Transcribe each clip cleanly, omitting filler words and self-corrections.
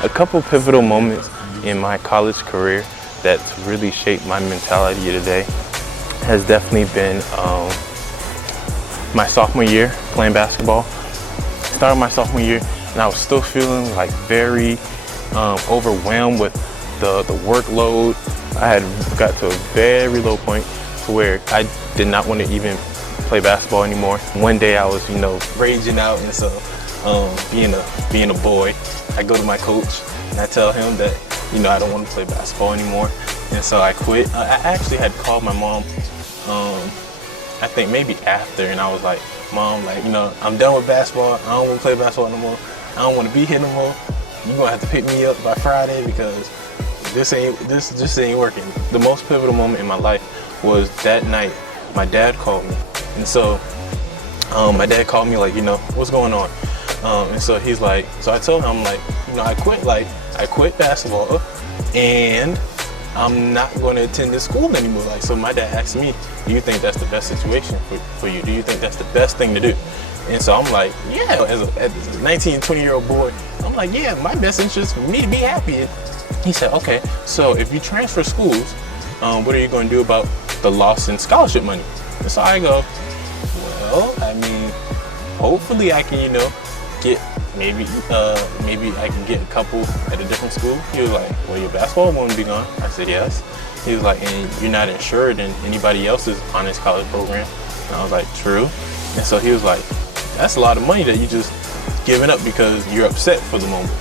A couple pivotal moments in my college career that's really shaped my mentality today has definitely been my sophomore year playing basketball. Started my sophomore year and I was still feeling like very overwhelmed with the workload. I had got to a very low point to where I did not want to even play basketball anymore. One day I was, raging out, and so being a boy, I go to my coach and I tell him that, I don't want to play basketball anymore. And so I quit. I actually had called my mom, I think maybe after, and I was like, Mom, I'm done with basketball. I don't want to play basketball no more. I don't want to be here no more. You're gonna have to pick me up by Friday because this just ain't working. The most pivotal moment in my life was that night. My dad called me, and so my dad called me what's going on? And so he's like, so I told him, I quit basketball and I'm not going to attend this school anymore. So my dad asked me, do you think that's the best situation for you? Do you think that's the best thing to do? And so I'm like, yeah, as a 19, 20-year-old boy, I'm like, yeah, my best interest for me to be happy. He said, okay, so if you transfer schools, what are you going to do about the loss in scholarship money? And so I go, well, hopefully I can, get maybe I can get a couple at a different school. He was like, well, your basketball won't be gone. I said, yes. He was like, and you're not insured in anybody else's honors college program. And I was like, true. And so he was like, that's a lot of money that you just giving up because you're upset for the moment.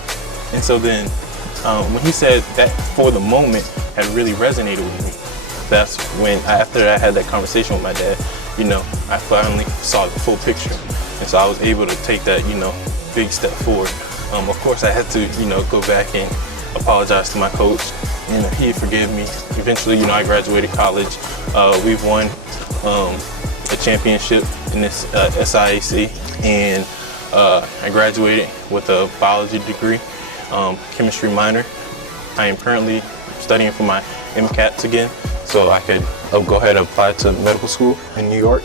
And so then when he said that for the moment had really resonated with me, that's when, after I had that conversation with my dad, I finally saw the full picture. And so I was able to take that, big step forward. Of course, I had to, go back and apologize to my coach. He forgave me. Eventually, I graduated college. We've won a championship in this SIAC, and I graduated with a biology degree, chemistry minor. I am currently studying for my MCATs again, so I could go ahead and apply to medical school in New York.